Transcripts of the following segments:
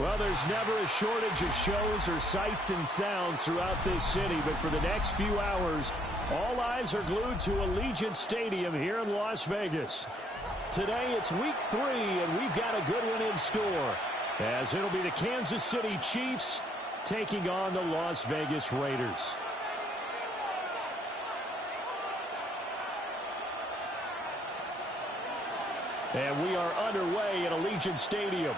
Well, there's never a shortage of shows or sights and sounds throughout this city, but for the next few hours, all eyes are glued to Allegiant Stadium here in Las Vegas. Today, it's week 3, and we've got a good one in store, as it'll be the Kansas City Chiefs taking on the Las Vegas Raiders. And we are underway at Allegiant Stadium.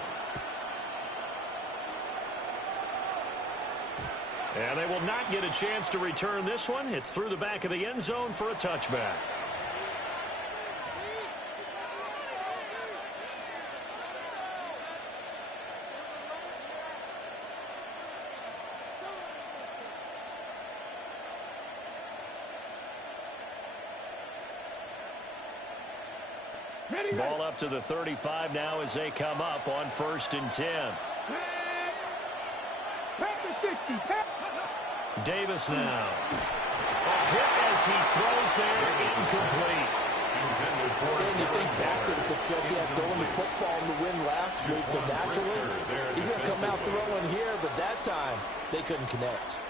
And they will not get a chance to return this one. It's through the back of the end zone for a touchback. Ball up to the 35 now as they come up on 1st and 10. Davis now. A hit as he throws there, incomplete. And you think back to the success he had throwing the football in the win last week, so naturally, he's going to come out throwing here, but that time, they couldn't connect.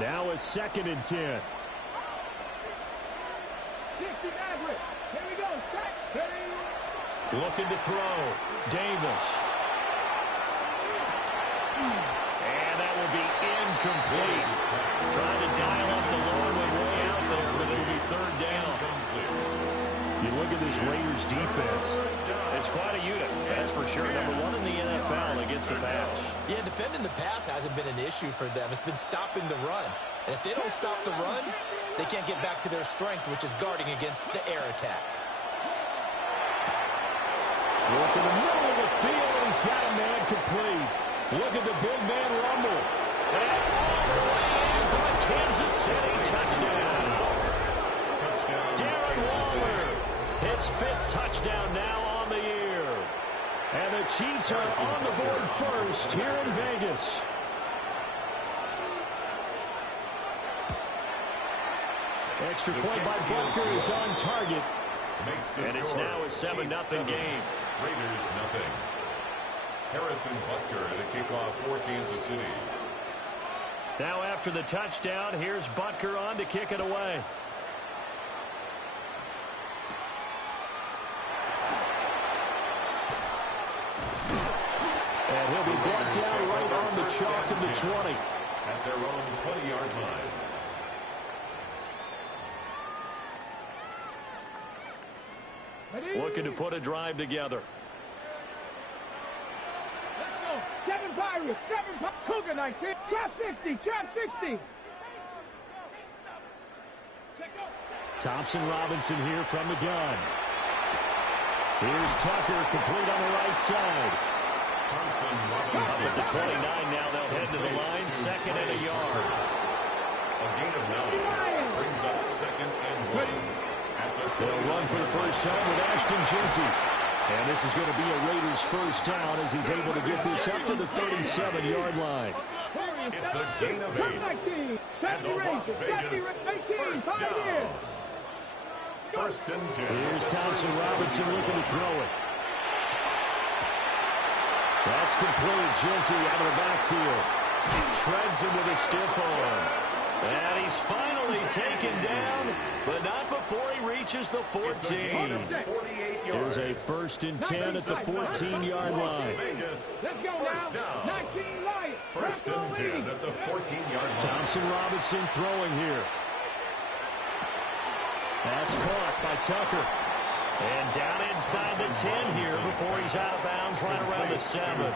Now a 2nd and 10. Looking to throw. Davis. And that will be incomplete. Trying to dial up the long way out there, but it'll be 3rd down. You look at this Raiders defense. It's quite a unit, that's for sure. Number 1 in the NFL against the pass. Yeah, defending the pass hasn't been an issue for them. It's been stopping the run. And if they don't stop the run, they can't get back to their strength, which is guarding against the air attack. Look in the middle of the field, and he's got a man complete. Look at the big man rumble. And all the way in for the Kansas City touchdown. Darren Waller, his 5th touchdown now on the year. And the Chiefs are on the board first here in Vegas. Extra point by Butker is on target. And it's now a 7-0 game. Raiders nothing. Harrison Butker at a kickoff for Kansas City. Now after the touchdown, here's Butker on to kick it away. And he'll be brought down right on the chalk of the 20. At their own 20-yard line. Looking to put a drive together. Let's go. 7 Pirates. 7 Pirates. Cougar 19. Trap 60. Trap 60. Thompson Robinson here from the gun. Here's Tucker, complete on the right side. Thompson Up Robinson. at the 29 now, they'll head to the line, 2nd and a yard. A gain of 9 brings up 2nd and 1. They'll run for the first time with Ashton Jeanty. And this is going to be a Raiders first down as he's able to get this up to the 37-yard line. It's a gain of 8. And the Las Vegas first down. 1st and 10. Here's Thompson Robinson looking to throw it. That's complete. Jeanty out of the backfield. Shreds him with a stiff arm. And he's finally taken down, but not before he reaches the 14. Here's a 1st and 10 at the 14-yard line. Vegas, Let's go first now. down. 19 light. 1st and 10 at the 14-yard line. Thompson Robinson throwing here. That's caught by Tucker. And down inside the 10 here before he's out of bounds right around the 7.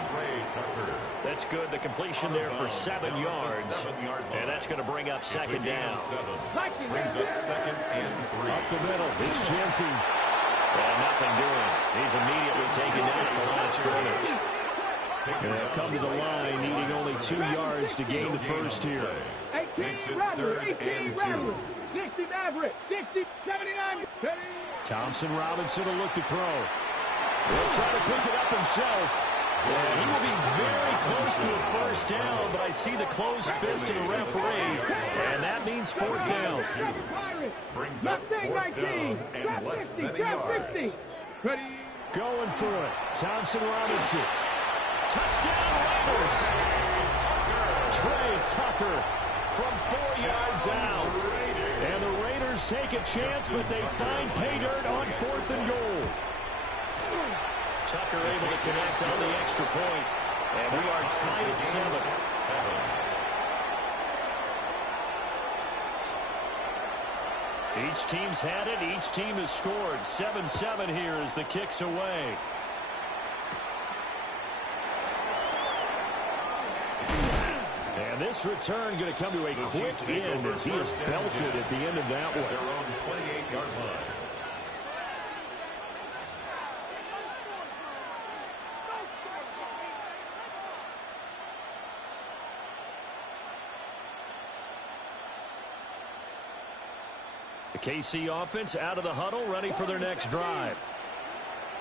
That's good. The completion there for 7 yards. And that's going to bring up 2nd down. Brings up 2nd and 3. Up the middle. It's Jeanty. And nothing doing. He's immediately taken down at the line of scrimmage. And they'll come to the line, needing only 2 yards to gain the first here. 18 Rattler. 18 Rattler. 60 Maverick. 60. 79. Thompson Robinson will look to throw. He'll try to pick it up himself. And he will be very close to a first down, but I see the closed fist of the referee, and that means 4th down. Brings up 4th down and less than a yard. Ready. Going for it. Thompson Robinson. Touchdown, Raiders. Trey Tucker from 4 yards out. And the Raiders take a chance, but they find pay dirt on 4th and goal. Tucker able to connect on the extra point. And we are tied at 7. Each team's had it. Each team has scored. 7-7 here as the kick's away. And this return going to come to a quick end as he is belted at the end of that one. Their own 28-yard line. The KC offense out of the huddle, ready for their next drive.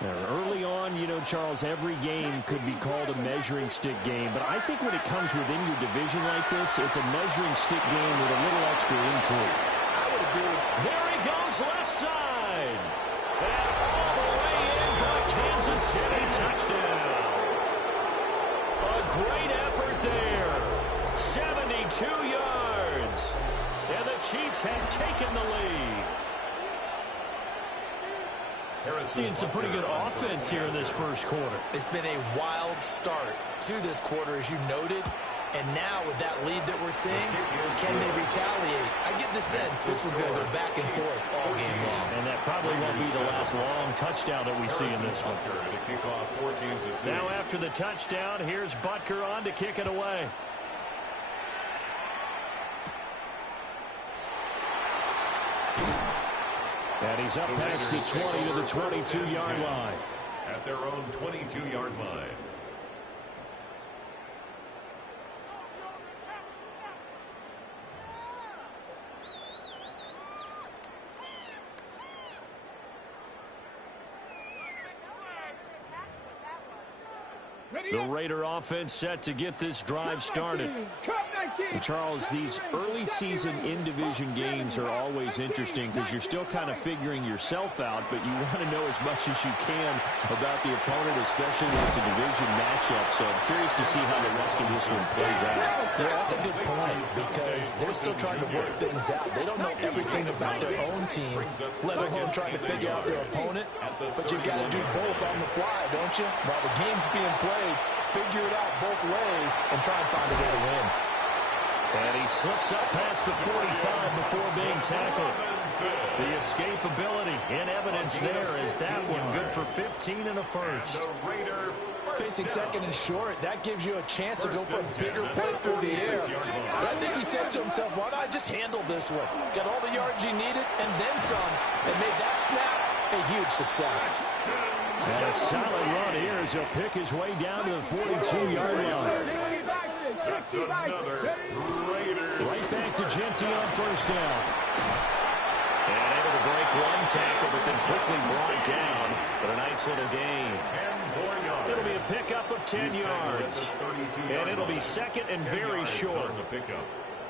Now, early on, you know, Charles, every game could be called a measuring stick game, but I think when it comes within your division like this, it's a measuring stick game with a little extra intrigue. I would agree. There he goes, left side. And all the way in for a Kansas City touchdown. A great effort there. 72 yards. And the Chiefs have taken the lead. Seeing some pretty good offense here in this first quarter. It's been a wild start to this quarter, as you noted. And now with that lead that we're seeing, can they retaliate? I get the sense this one's going to go back and forth all game long. And that probably won't be the last long touchdown that we see in this one. Now after the touchdown, here's Butker on to kick it away. And he's up past the 20 to the 22-yard line. At their own 22-yard line. The Raider offense set to get this drive started. And Charles, these early season in-division games are always interesting because you're still kind of figuring yourself out, but you want to know as much as you can about the opponent, especially when it's a division matchup. So I'm curious to see how the rest of this one plays out. Yeah, that's a good point because they're still trying to work things out. They don't know everything about their own team, let alone trying to figure out their opponent. But you've got to do both on the fly, don't you? While the game's being played, figure it out both ways and try and find a way to win. And he slips up past the 45 before being tackled. The escapability in evidence there is that one good for 15 and a first. Facing second and short, that gives you a chance to go for a bigger play through the air. But I think he said to himself, why not just handle this one? Got all the yards you needed and then some, and made that snap a huge success. And a solid run here as he'll pick his way down to the 42-yard line. That's another Raiders. Right back to Genty on first down. And able to break one tackle, but then quickly brought down. But a nice little gain. 10 more yards. It'll be a pickup of 10 yards. And it'll be second and very short. On the pickup.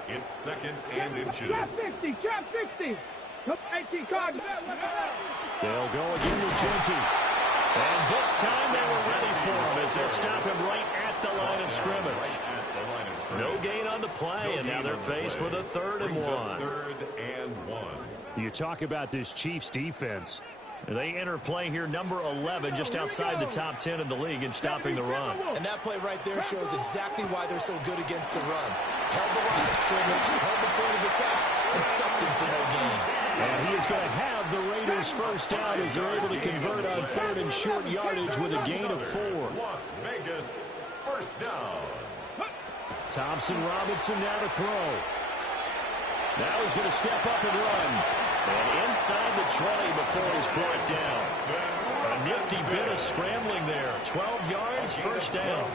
It's second and inches. Trap 60, trap 60. 18 cards. They'll go again with Genty. And this time they were ready for him as they stop him right at the line of scrimmage. No gain on the play, and now they're faced with a 3rd and 1. 3rd and 1. You talk about this Chiefs defense. They enter play here, number 11, just outside the top 10 of the league in stopping the run. And that play right there shows exactly why they're so good against the run. Held the line of scrimmage, held the point of attack, and stopped him for no gain. And he is going to have the Raiders first down as they're able to convert on 3rd and short yardage with a gain of 4. Las Vegas, first down. Thompson Robinson now to throw. Now he's going to step up and run. And inside the 20 before he's brought down. A nifty bit of scrambling there. 12 yards, first down.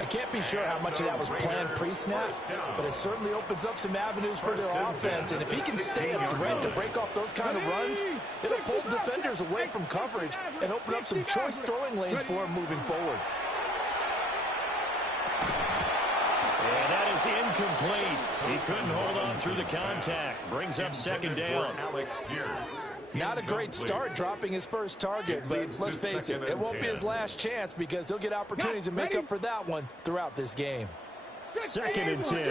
I can't be sure how much of that was planned pre-snap, but it certainly opens up some avenues for their offense. And if he can stay a threat to break off those kind of runs, it'll pull defenders away from coverage and open up some choice throwing lanes for him moving forward. And that is incomplete. He couldn't hold on through the contact. Brings up second down. Alec Pierce. Not a great start dropping his first target, but let's face it, it won't be his last chance because he'll get opportunities to make up for that one throughout this game. 2nd and 10.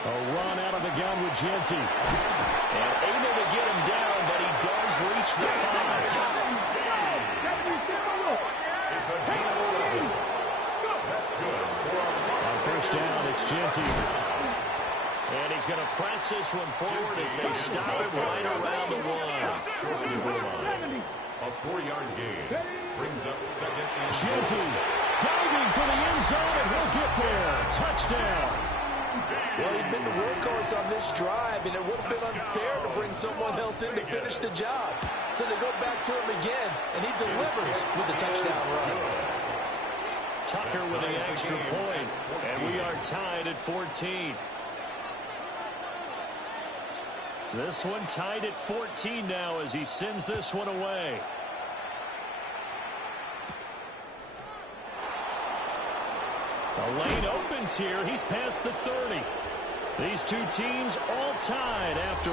A run out of the gun with Jeanty. And able to get him down, but he does reach the 5. It's a gain of 11. That's good. On first down, it's Jeanty. And he's going to press this one forward as they stop it right around the 1. Short of the goal line. A 4-yard gain brings up 2nd and 10. Jeanty diving for the end zone, and he'll get there. Touchdown. Well, he'd been the workhorse on this drive, and it would have been unfair to bring someone else in to finish the job. So they go back to him again, and he delivers with a touchdown run. Tucker with the extra point, and we are tied at 14. This one tied at 14 now as he sends this one away. The lane opens here. He's past the 30. These two teams all tied after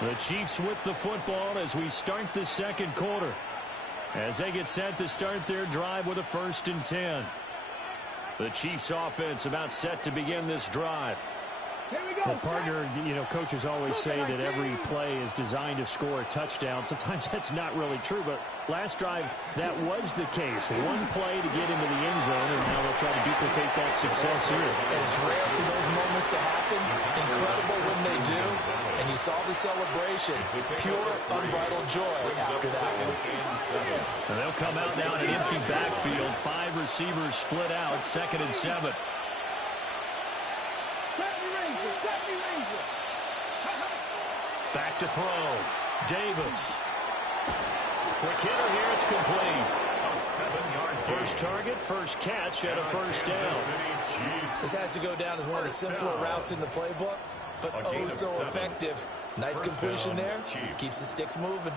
1. The Chiefs with the football as we start the 2nd quarter. As they get set to start their drive with a 1st and 10. The Chiefs offense about set to begin this drive. Well, partner, coaches always say that every play is designed to score a touchdown. Sometimes that's not really true, but last drive, that was the case. One play to get into the end zone, and now they'll try to duplicate that success here. And it's rare for those moments to happen. Incredible when they do. And you saw the celebration. Pure, unbridled joy after that one. And they'll come out now in an empty backfield. 5 receivers split out, 2nd and 7. Back to throw. Davis. Quick hitter here. It's complete. A 7-yard First target, first catch, and a first down. This has to go down as one of the simpler routes in the playbook, but oh so effective. Nice completion there. Keeps the sticks moving.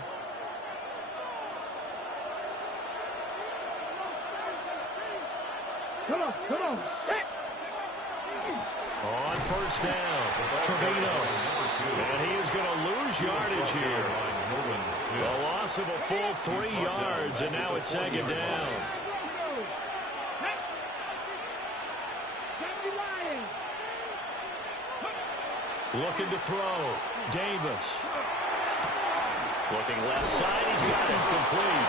Come on. On first down, Trevino. And he is going to lose yardage here. A loss of a full 3 yards, and now it's 2nd down. Looking to throw. Davis. Looking left side. He's got it complete.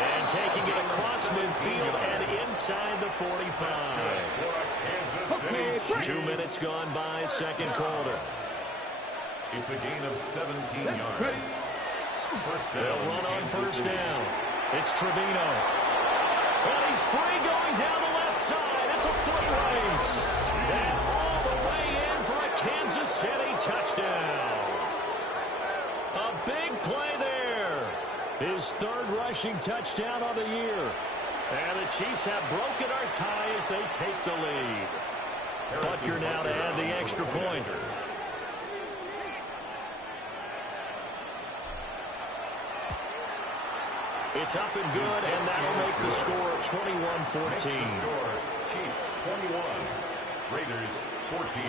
And taking it across midfield and inside the 45. 2 minutes gone by, 2nd quarter. It's a gain of 17 yards. They'll run on first down. It's Trevino. And he's free going down the left side. It's a foot race. And all the way in for a Kansas City touchdown. A big play there. His 3rd rushing touchdown of the year. And the Chiefs have broken our tie as they take the lead. Butker now to add the extra point. It's up and good, and that'll make the score 21-14. Chiefs 21, Raiders 14.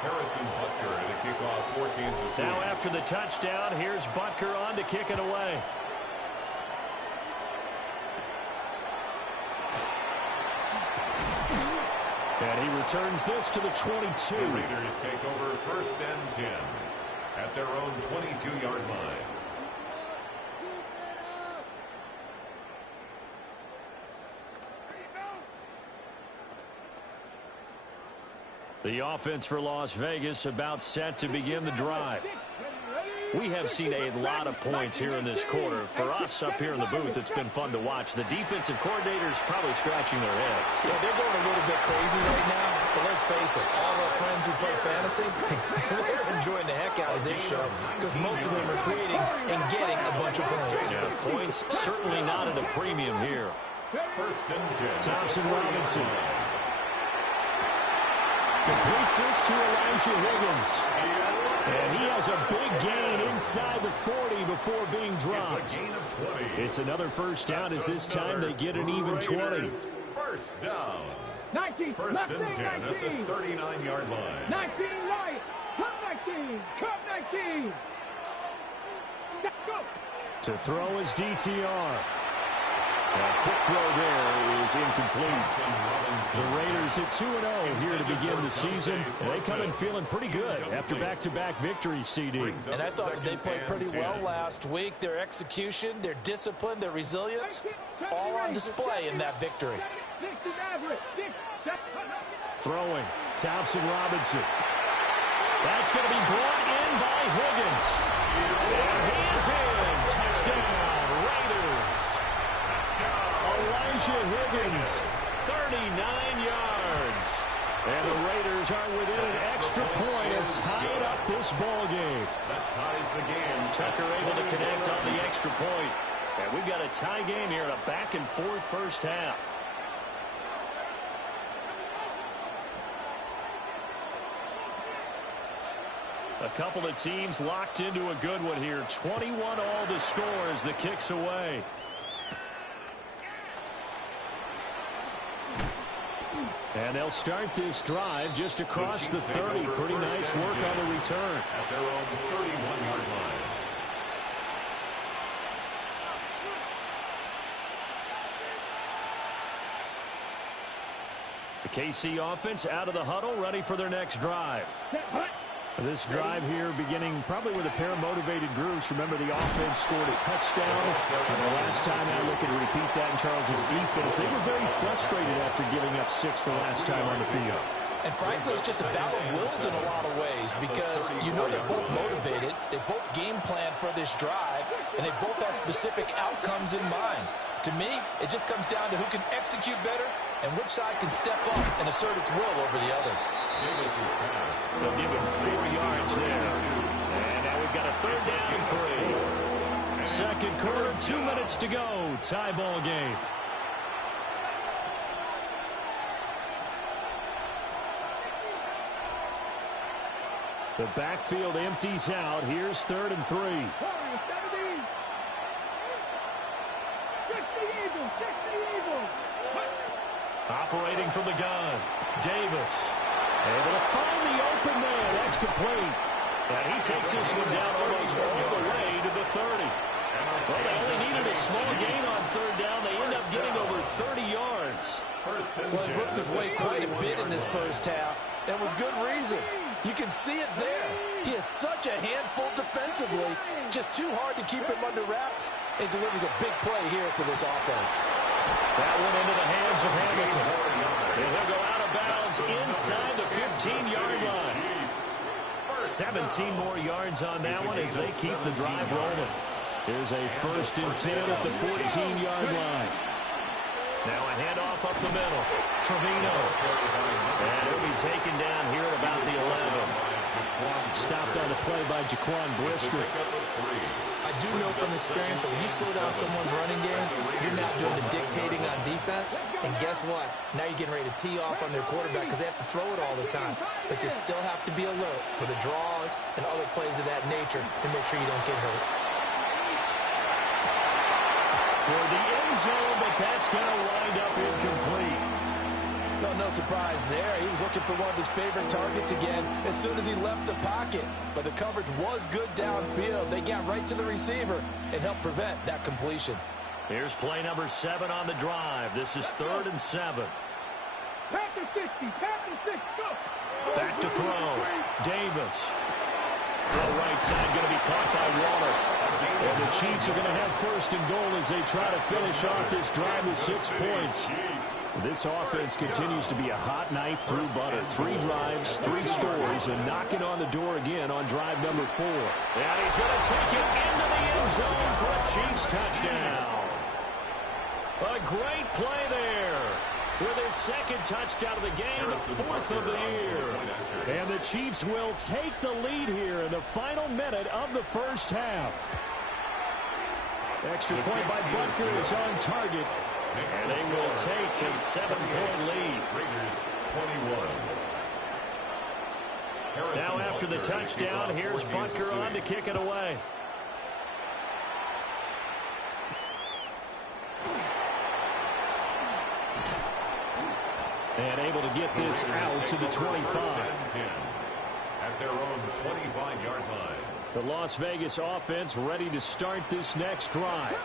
Harrison Butker at a kickoff for Kansas City. Now after the touchdown, here's Butker on to kick it away. And he returns this to the 22. The Raiders take over 1st and 10 at their own 22-yard line. The offense for Las Vegas about set to begin the drive. We have seen a lot of points here in this quarter. For us up here in the booth, it's been fun to watch. The defensive coordinators probably scratching their heads. Yeah, they're going a little bit crazy right now, but let's face it, all our friends who play fantasy, they're enjoying the heck out of this show because most of them are creating and getting a bunch of points. Yeah, points certainly not at a premium here. 1st and 10. Thompson Robinson completes this to Elijah Higgins. And he has a big gain inside the 40 before being dropped. It's a gain of 20. It's another first down as this time they get an even 20. First down. 19. First Left and wing, 10 at 19. the 39-yard line. 19 right. Cut 19. Cut 19. Go. To throw is DTR. A quick throw there is incomplete. The Raiders at 2-0 here to begin the season. They come in feeling pretty good after back-to-back victories, CD. And I thought they played pretty well last week. Their execution, their discipline, their resilience, all on display in that victory. Throwing, Thompson Robinson. That's going to be brought in by Higgins. And he is in. Touchdown, Raiders. Elijah Higgins, 39 yards. And the Raiders are within an extra point of tying up this ball game. That ties the game. Tucker able to connect on the extra point. And we've got a tie game here in a back-and-forth first half. A couple of teams locked into a good one here. 21 all the score as the kick's away. And they'll start this drive just across the 30. Pretty nice work on the return. At their own 31-yard line. The KC offense out of the huddle, ready for their next drive. This drive here beginning probably with a pair of motivated groups. Remember, the offense scored a touchdown. And the last time I look at repeat that in Charles's defense, they were very frustrated after giving up 6 the last time on the field. And frankly, it's just a battle of wills in a lot of ways because you know they're both motivated. They both game plan for this drive, and they both have specific outcomes in mind. To me, it just comes down to who can execute better and which side can step up and assert its will over the other. They'll give him 4 yards there. And now we've got a third down and 3. Second quarter, 2 minutes to go. Tie ball game. The backfield empties out. Here's 3rd and 3. Operating from the gun. Davis. Able to find the open man. That's complete. And he takes this one down almost all the way to the 30. Well, they only needed a small gain on 3rd down. They end up getting over 30 yards. Well, he worked his way quite a bit in this first half, and with good reason. You can see it there. He is such a handful defensively. Just too hard to keep him under wraps. It delivers a big play here for this offense. That one into the hands of Hamilton. And he'll go out of bounds inside the 15-yard line. 17 more yards on that one as they keep the drive rolling. Here's a 1st and 10 at the 14-yard line. Now a handoff up the middle. Trevino. And he'll be taken down here at about the 11. Stopped on the play by Jaquan Brisker. I do know from experience that when you slow down someone's running game, you're not doing the dictating on defense. And guess what? Now you're getting ready to tee off on their quarterback because they have to throw it all the time. But you still have to be alert for the draws and other plays of that nature to make sure you don't get hurt. Toward the end zone, but that's going to wind up incomplete. No surprise there. He was looking for one of his favorite targets again as soon as he left the pocket. But the coverage was good downfield. They got right to the receiver and helped prevent that completion. Here's play number 7 on the drive. This is 3rd and 7. Back to 60. Back to 6. Go. Back to throw. Davis. The right side going to be caught by Waller. And the Chiefs are going to have 1st and goal as they try to finish off this drive with 6 points. This offense continues to be a hot knife through butter. 3 drives, 3 scores, and knocking on the door again on drive number 4. And he's going to take it into the end zone for a Chiefs touchdown. A great play there. With his 2nd touchdown of the game, the 4th of the year. And the Chiefs will take the lead here in the final minute of the first half. Extra point by Butker is on target. And they will take a 7-point lead. Now after the touchdown, here's Butker on to kick it away. And able to get this out to the 25. At their own 25-yard line. The Las Vegas offense ready to start this next drive.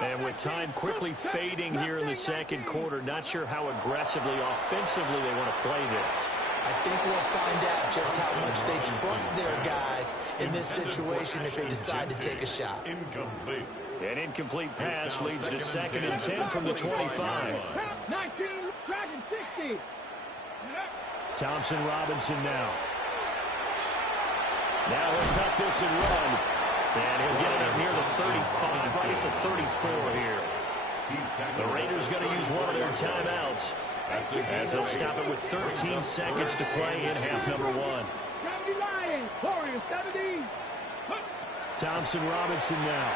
And with time quickly fading here in the second quarter, not sure how aggressively, offensively they want to play this. I think we'll find out just how much they trust their guys in this situation if they decide to take a shot. Incomplete. An incomplete pass leads to 2nd and 10 from the 25. 19, Dragon 60. Thompson Robinson now. Now he'll tuck this and run. And he'll get it up near the 35, right at the 34 here. The Raiders going to use one of their timeouts, as they'll stop it with 13 seconds to play in half number 1. 70 Lions, Warriors 70. Thompson Robinson now.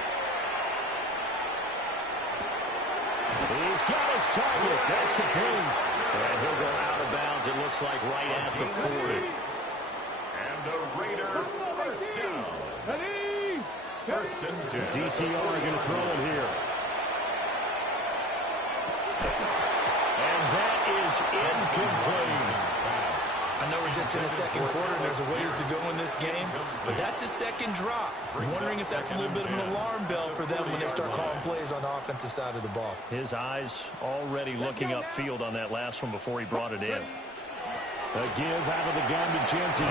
He's got his target. That's complete. And he'll go out of bounds, it looks like, right at the 40. And the Raider first down. First and 10. DTR going to throw it here. And that is incomplete. I know we're just in the second quarter and there's a ways to go in this game, but that's his second drop. I'm wondering if that's a little bit of an alarm bell for them when they start calling plays on the offensive side of the ball. His eyes already looking upfield on that last one before he brought it in. A give out of the gun to Genty.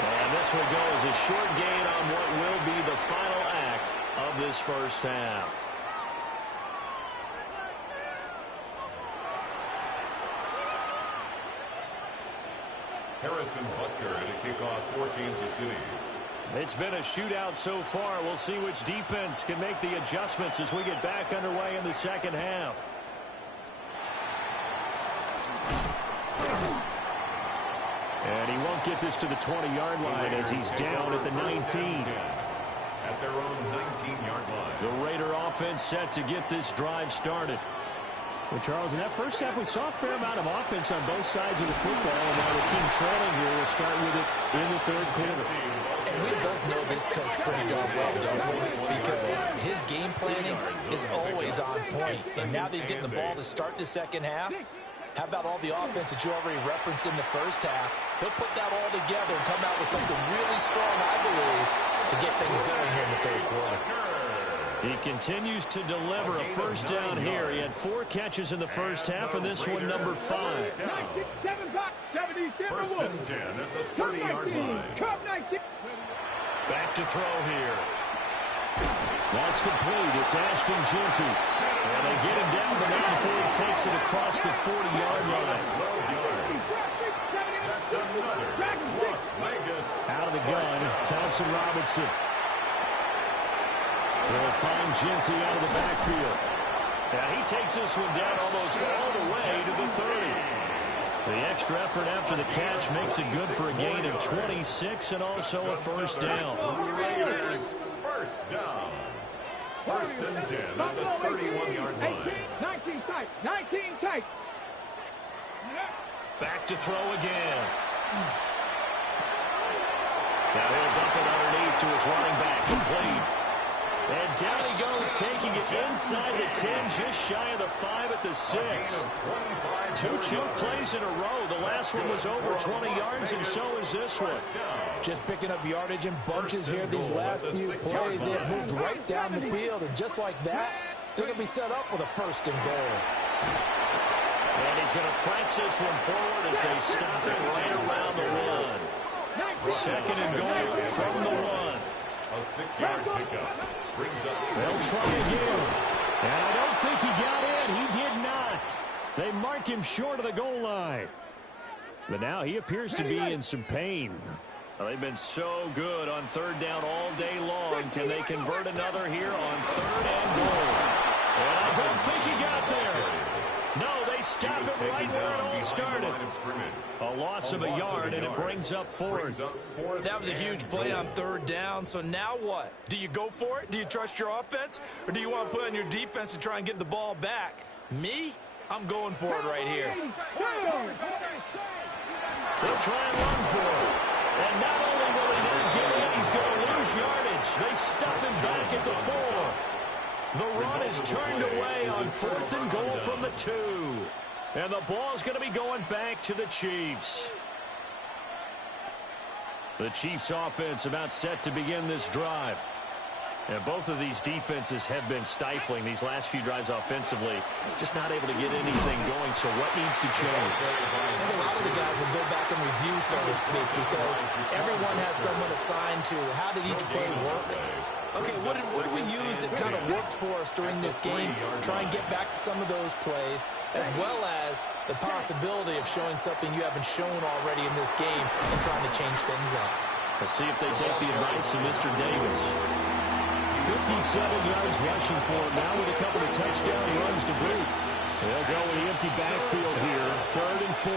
And this will go as a short gain on what will be the final act of this first half. Harrison Butker to kick off for Kansas City. It's been a shootout so far. We'll see which defense can make the adjustments as we get back underway in the second half. And he won't get this to the 20-yard line as he's down at the 19. At their own 19-yard line. The Raider offense set to get this drive started. Well, Charles, in that first half, we saw a fair amount of offense on both sides of the football, and now the team trailing here will start with it in the third quarter. And we both know this coach pretty darn well, don't we? Because his game planning is always on point. And now that he's getting the ball to start the second half, how about all the offense that you already referenced in the first half? He'll put that all together and come out with something really strong, I believe, to get things going here in the third quarter. He continues to deliver a first down here. He had 4 catches in the first half, and this one number 5. First and 10 at the 30-yard line. Back to throw here. That's complete. It's Ashton Genty. And they get him down, but not before he takes it across the 40-yard line. 12 yards. That's another Las Vegas. Out of the gun, Thompson Robinson. They'll find Genty out of the backfield. And he takes this one down almost all the way to the 30. The extra effort after the catch makes it good for a gain of 26 and also a first down. Raiders first down. First and 10 at the 31-yard line. 19 tight. 19 tight. Back to throw again. Now he'll dump it underneath to his running back. Complete. And down he goes, taking it inside the 10, just shy of the 5 at the 6. 2 choke plays in a row. The last one was over 20 yards, and so is this one. Just picking up yardage in bunches here. These last few plays, they have moved right down the field, and just like that, they're going to be set up with a first and goal. And he's going to press this one forward as they stop it right around the 1. Second and goal from the 1. A 6-yard pickup brings up. They'll try again. And I don't think he got in. He did not. They mark him short of the goal line. But now he appears to be in some pain. Well, they've been so good on third down all day long. Can they convert another here on third and goal? And I don't think he got there. No, they stop it right where it all started. A loss of a yard, and it brings up fourth. That was a huge play on third down, so now what? Do you go for it? Do you trust your offense? Or do you want to put on your defense to try and get the ball back? Me? I'm going for it right here. They'll try and run for it. And not only will he not get in, he's going to lose yardage. They stuff him back at the 4. The run is turned away on 4th and goal from the 2. And the ball's going to be going back to the Chiefs. The Chiefs offense about set to begin this drive. And both of these defenses have been stifling these last few drives offensively. Just not able to get anything going, so what needs to change? I think a lot of the guys will go back and review, so to speak, because everyone has someone assigned to how did each play work. Okay, what did we use that kind of worked for us during this game? Try and get back to some of those plays, as well as the possibility of showing something you haven't shown already in this game and trying to change things up. Let's see if they take the advice of Mr. Davis. 57 yards rushing for him now with a couple of touchdown runs to boot. They'll go with the empty backfield here, 3rd and 4.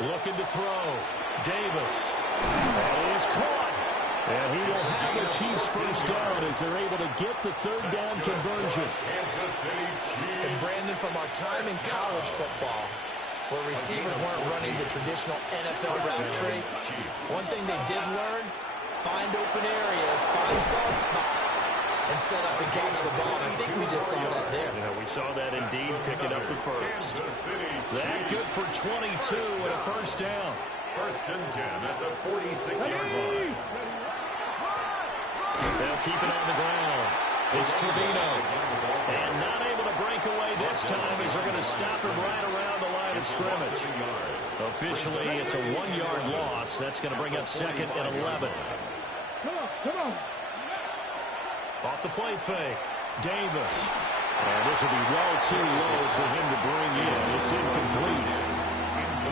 Looking to throw. Davis. That is caught. And he will have the Chiefs first down as they're able to get the 3rd down conversion. And Brandon, from our time in college football, where receivers weren't running the traditional NFL route tree, one thing they did learn, find open areas, find soft spots, and set up and catch the ball. And I think we just saw that there. Yeah, we saw that indeed, picking up the first. That good for 22 and a first down. 1st and 10 at the 46-yard line. They'll keep it on the ground. It's Trevino. And not able to break away this time as they're going to stop him right around the line of scrimmage. Officially, it's a 1-yard loss. That's going to bring up 2nd and 11. Come on. Off the play fake. Davis. And this will be well too low for him to bring in. It's incomplete.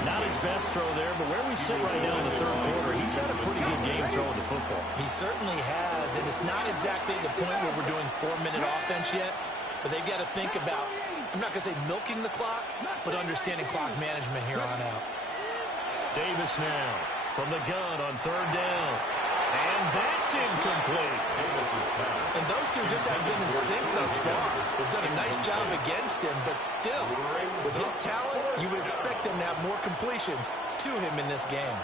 Not his best throw there, but where we sit right now in the 3rd quarter, he's had a pretty good game throwing the football. He certainly has, and it's not exactly the point where we're doing 4-minute offense yet, but they've got to think about, I'm not going to say milking the clock, but understanding clock management here on out. Davis now from the gun on 3rd down. And that's incomplete. And those two just haven't been in sync thus far. They've done a nice job against him, but still, with his talent, you would expect them to have more completions to him in this game.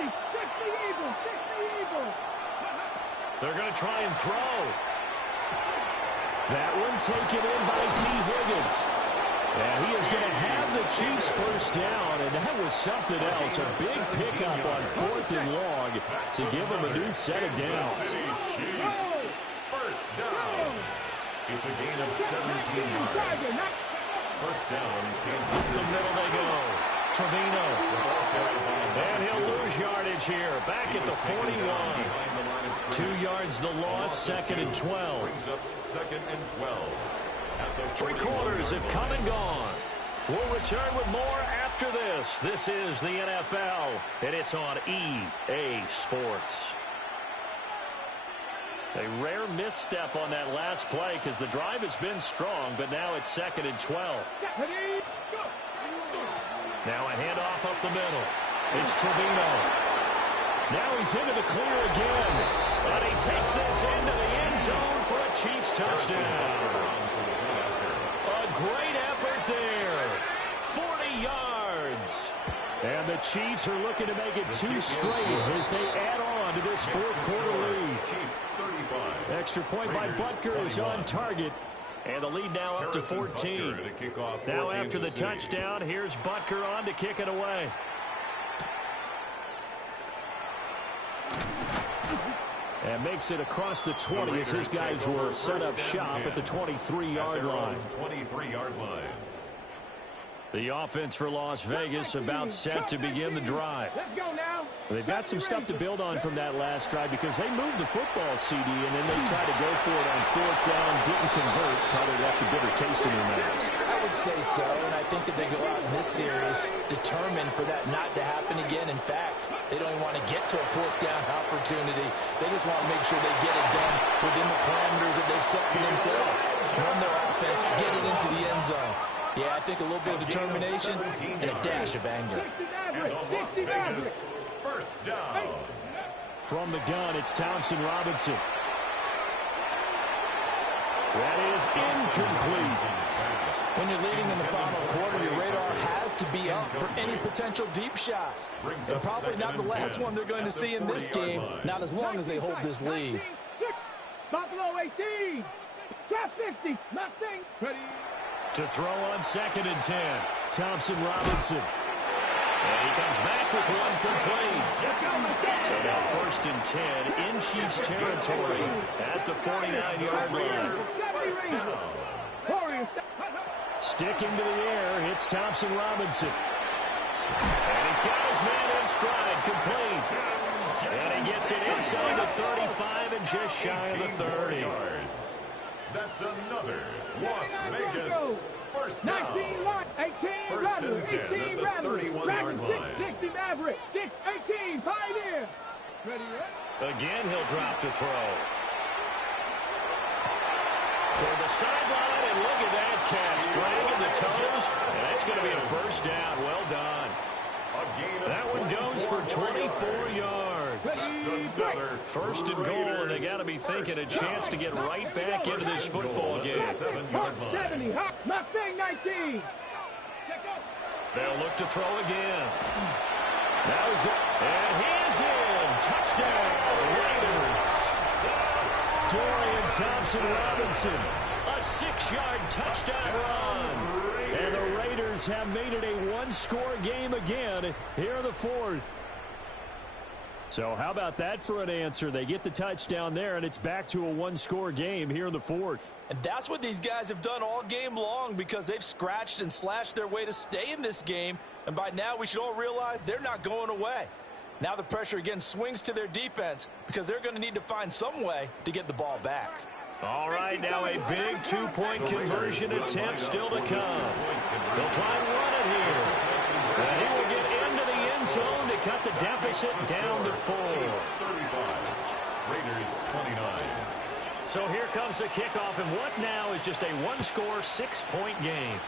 60 Eagles. They're going to try and throw. That one taken in by T. Higgins. And he is going to have the Chiefs first down, and that was something else. A big pickup on 4th and long to give them a new set of downs. First down. It's a gain of 17 yards. First down, Kansas City. The middle they go. Trevino. And he'll lose yardage here. Back at the 41. 2 yards the loss, 2nd and 12. 2nd and 12. 3 quarters have come and gone. We'll return with more after this. This is the NFL, and it's on EA Sports. A rare misstep on that last play because the drive has been strong, but now it's 2nd and 12. Now a handoff up the middle. It's Trevino. Now he's into the clear again. And he takes this into the end zone for a Chiefs touchdown. Great effort there. 40 yards. And the Chiefs are looking to make it 2 straight as they add on to this 4th quarter lead. Extra point by Butker is on target. And the lead now up to 14. Now after the touchdown, here's Butker on to kick it away. And makes it across the 20 as his guys will set up shop at the 23-yard line. 23-yard line. The offense for Las Vegas about set to begin the drive. Let's go now. They've got some stuff to build on from that last drive because they moved the football, CD, and then they tried to go for it on 4th down, didn't convert, probably left a bitter taste in their mouths. I would say so, and I think that they go out in this series determined for that not to happen again. In fact, they don't even want to get to a 4th down opportunity. They just want to make sure they get it done within the parameters that they've set for themselves. Run their offense, get it into the end zone. Yeah, I think a little bit of determination and a dash of anger. First down. From the gun, it's Thompson Robinson. That is incomplete. When you're leading in the final quarter, your radar has to be up for any potential deep shots. And probably not the last one they're going to see in this game, not as long as they hold this lead. Buffalo 18. Trap 60. Mustang. Ready. To throw on 2nd and 10. Thompson Robinson. And he comes back with one complete. So now 1st and 10 in Chiefs territory at the 49-yard line. Sticking to the air, hits Thompson Robinson. And he's got his man in stride, complete. And he gets it inside the 35 and just shy of the 30. That's another Las Vegas first down. 19 line, 18 Rattler, 18 Rattler, 60 Maverick, 18, Pioneer. Ready, Again, he'll drop to throw. Toward the sideline, and look at that catch. Dragging the toes, and that's going to be a first down. Well done. That one goes for 24 yards. First and goal, and they got to be thinking a chance to get right back into this football game. 70, Mustang 19. They'll look to throw again. Now he's got, and he's in. Touchdown, Raiders. Dorian Thompson-Robinson, a 6-yard touchdown run. And the Raiders have made it a one-score game again here in the 4th. So how about that for an answer? They get the touchdown there, and it's back to a one-score game here in the 4th. And that's what these guys have done all game long, because they've scratched and slashed their way to stay in this game. And by now, we should all realize they're not going away. Now the pressure again swings to their defense, because they're going to need to find some way to get the ball back. All right, now a big 2-point conversion attempt still to come. They'll try and run it here. And he will get into the end zone to cut the deficit down to 4. Raiders 29. So here comes the kickoff, and what now is just a one-score, 6-point game.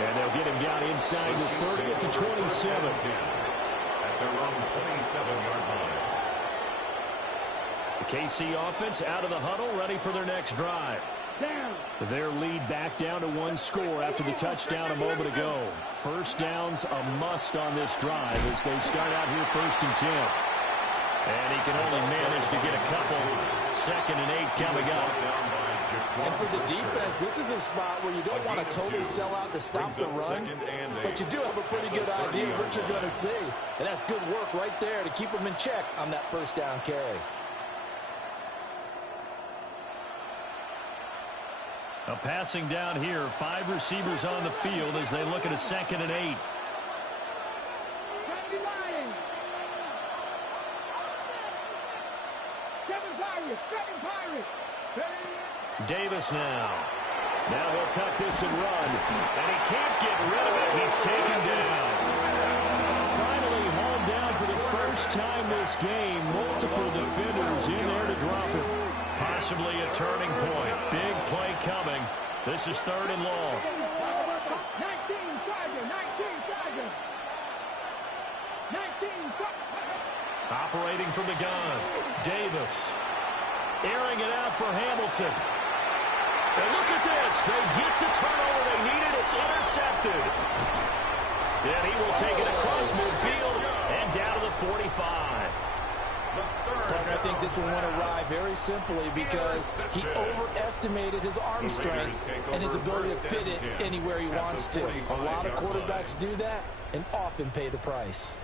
And they'll get him down inside the 30 to 27. At their own 27-yard line. The KC offense out of the huddle, ready for their next drive. Their lead back down to one score after the touchdown a moment ago. First down's a must on this drive as they start out here 1st and 10. And he can only manage to get a couple. 2nd and 8 coming up. And for the defense, this is a spot where you don't want to totally sell out to stop the run, but you do have a pretty good idea of what you're going to see. And that's good work right there to keep them in check on that first down carry. A passing down here. 5 receivers on the field as they look at a 2nd and 8. Davis now. Now he'll tuck this and run. And he can't get rid of it. He's taken down. Finally hauled down for the first time this game. Multiple defenders in there to drop him. Possibly a turning point. Big play coming. This is 3rd and long. 19 Operating from the gun. Davis. Airing it out for Hamilton. And look at this. They get the turnover they needed. It's intercepted. And he will take it across midfield and down to the 45. Parker, I think this one went awry very simply because he overestimated his arm strength and his ability to fit it anywhere he wants to. A lot of quarterbacks do that and often pay the price.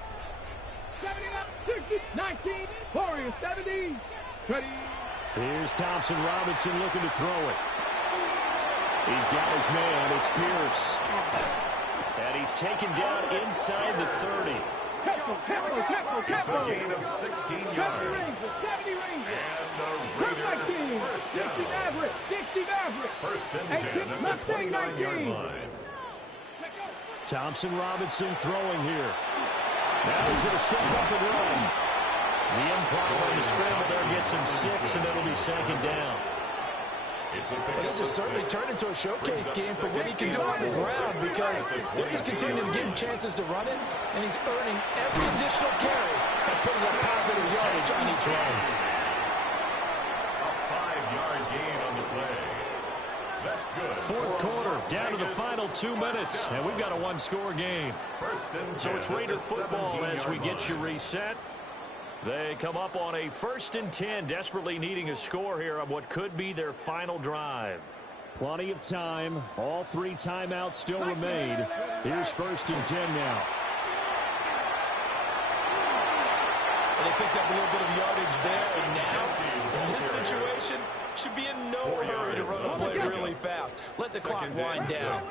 19, Warriors 70. Ready. Here's Thompson Robinson looking to throw it. He's got his man. It's Pierce. And he's taken down inside the 30. It's a gain of 16 yards. 70 Rangers. And the Raiders first down. 60 Maverick. 1st and 10 at the 29-yard line. Thompson Robinson throwing here. Now he's going to step up and run. The improv on the scramble there gets him 6, and it'll be 2nd down. But this has certainly turned into a showcase game for what he can do on the ground, because they're just continuing to give him chances to run it, and he's earning every additional carry by putting up positive yardage yardage on each run. A 5-yard gain on the play. That's good. Fourth quarter, down to the final 2 minutes, and we've got a one-score game. So it's Raider football as we get you reset. They come up on a 1st and 10, desperately needing a score here on what could be their final drive. Plenty of time. All 3 timeouts still remain. Here's 1st and 10 now. They picked up a little bit of yardage there, and now, in this situation, should be in no hurry to run a play really fast. Let the clock wind down.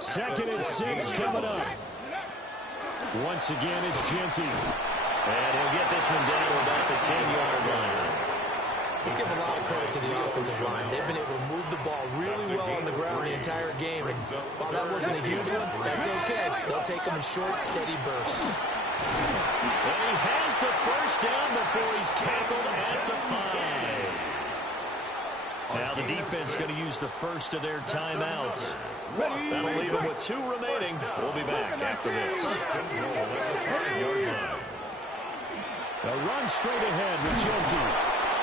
2nd and 6 coming up. Once again, it's Jeanty. And he'll get this one down to about the 10-yard line. Let's give a lot of credit to the offensive line. They've been able to move the ball really well on the ground the entire game. And while that wasn't a huge one, that's okay. They'll take them in short, steady bursts. And he has the first down before he's tackled at the 5. Now the defense going to use the first of their timeouts. That'll leave them with 2 remaining. We'll be back after this. A run straight ahead with Jeanty.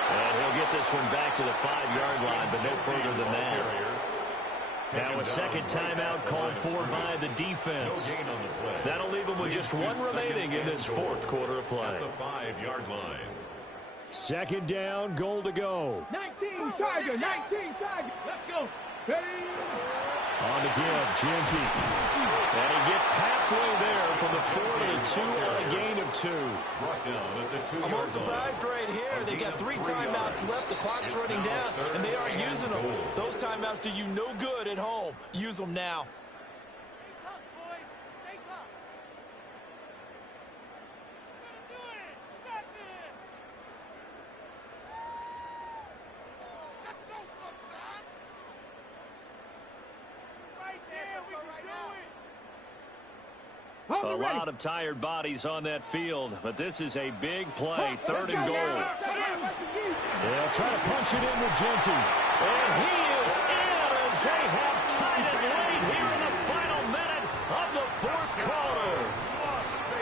And he'll get this one back to the 5-yard line, but no further than that. Now a second timeout called for by the defense. That'll leave them with just 1 remaining in this 4th quarter of play. The 5-yard line. 2nd down, goal to go. 19 Tiger, 19 Tiger. Let's go. Ready? On the give, Jeanty. And he gets halfway there from the 4 to the 2 on a gain of 2. Brought down at the 2-yard line. I'm all surprised right here. They got 3 timeouts left. The clock's running down, and they aren't using them. Those timeouts do you no good at home. Use them now. A lot of tired bodies on that field, but this is a big play, 3rd and goal. They'll try to punch it in with Jeanty. And he is in as they have tied it late here in the final minute of the 4th quarter.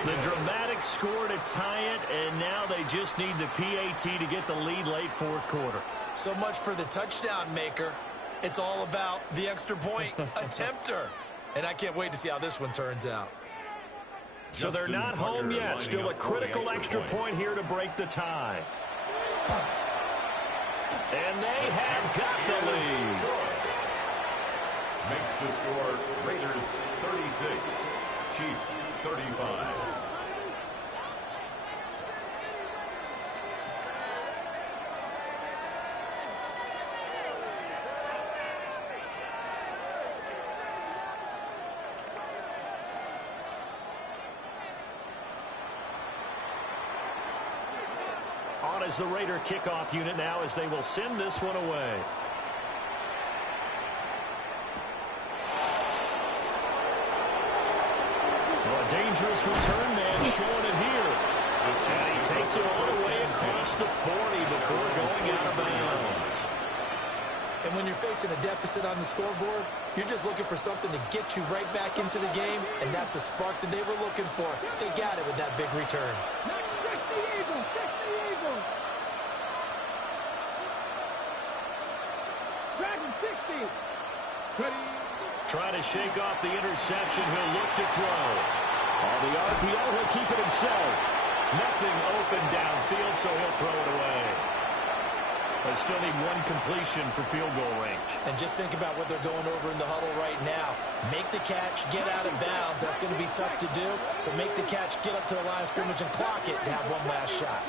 The dramatic score to tie it, and now they just need the PAT to get the lead late 4th quarter. So much for the touchdown maker. It's all about the extra point attempter. And I can't wait to see how this one turns out. So they're not home yet. Still a critical extra point here to break the tie. And they have got the lead. Makes the score Raiders 36, Chiefs 35. On as the Raider kickoff unit now as they will send this one away. Well, a dangerous return man showing it here. And he takes it all the way across the 40 before going out of bounds. And when you're facing a deficit on the scoreboard, you're just looking for something to get you right back into the game, and that's the spark that they were looking for. They got it with that big return. Trying to shake off the interception. He'll look to throw. On the RPO, he'll keep it himself. Nothing open downfield, so he'll throw it away. They still need 1 completion for field goal range. And just think about what they're going over in the huddle right now. Make the catch, get out of bounds. That's going to be tough to do. So make the catch, get up to the line of scrimmage, and clock it to have one last shot.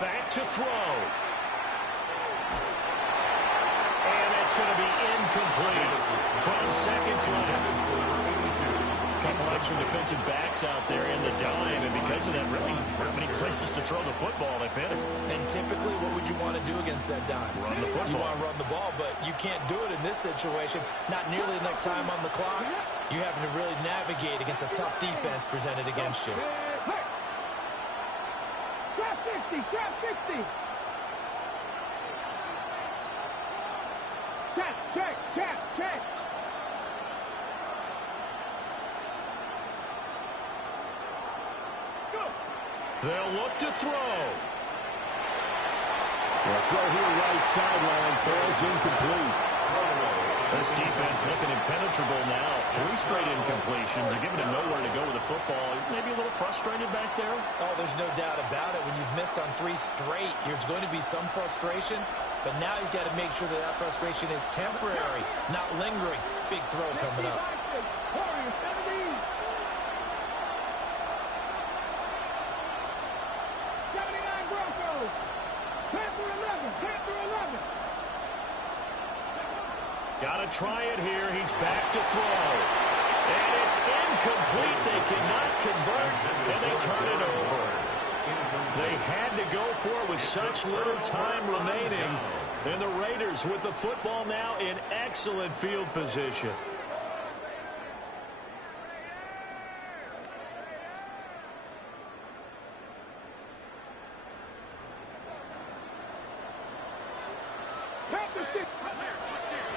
Back to throw. And it's going to be incomplete. 12 seconds left. A couple extra defensive backs out there in the dime, and because of that, really not many places to throw the football, if any. And typically, what would you want to do against that dime? Run the football. You want to run the ball, but you can't do it in this situation. Not nearly enough time on the clock. You having to really navigate against a tough defense presented against you. Trap 60, trap 60. Check. Go. They'll look to throw. The throw here right sideline falls incomplete. This defense looking impenetrable now. 3 straight incompletions. They're giving him nowhere to go with the football. Maybe a little frustrated back there. Oh, there's no doubt about it. When you've missed on 3 straight, there's going to be some frustration. But now he's got to make sure that that frustration is temporary, not lingering. Big throw coming up. Got to try it here. He's back to throw. And it's incomplete. They cannot convert, and they turn it over. They had to go for it with such little time remaining. And the Raiders with the football now in excellent field position.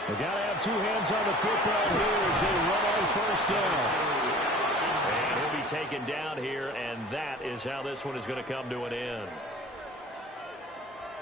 They got to have 2 hands on the football here as they run on first down. And he'll be taken down here, and that is how this one is going to come to an end.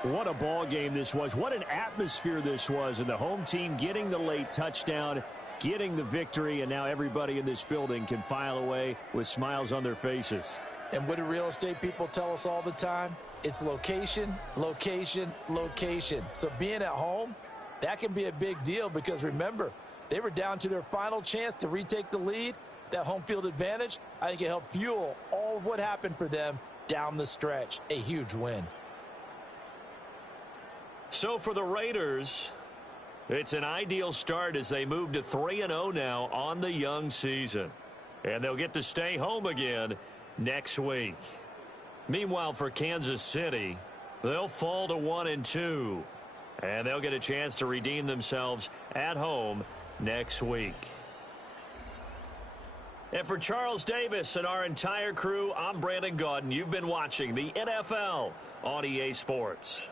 What a ball game this was. What an atmosphere this was. And the home team getting the late touchdown, getting the victory, and now everybody in this building can file away with smiles on their faces. And what do real estate people tell us all the time? It's location, location, location. So being at home, that can be a big deal because, remember, they were down to their final chance to retake the lead. That home field advantage, I think it helped fuel all of what happened for them down the stretch. A huge win. So for the Raiders, it's an ideal start as they move to 3-0 now on the young season. And they'll get to stay home again next week. Meanwhile, for Kansas City, they'll fall to 1-2. And they'll get a chance to redeem themselves at home next week. And for Charles Davis and our entire crew, I'm Brandon Gaudin. You've been watching the NFL on EA Sports.